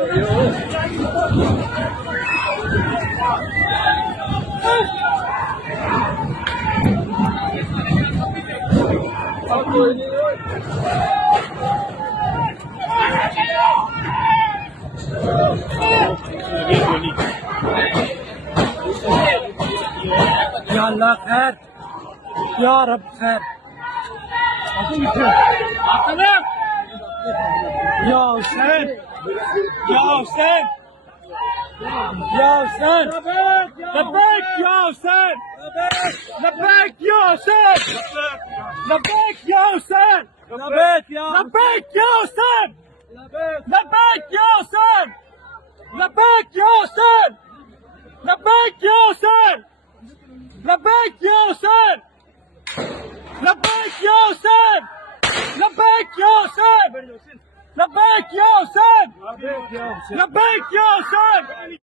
या अल्लाह खैर, या रब खैर। या हुसैन, या हुसैन, या हुसैन, लब्बैक या हुसैन, लब्बैक या हुसैन, लब्बैक या हुसैन, लब्बैक या हुसैन, लब्बैक या हुसैन, लब्बैक या हुसैन, लब्बैक या हुसैन, लब्बैक या हुसैन, लब्बैक या हुसैन, लब्बैक या हुसैन, लब्बैक या हुसैन, लब्बैक या हुसैन।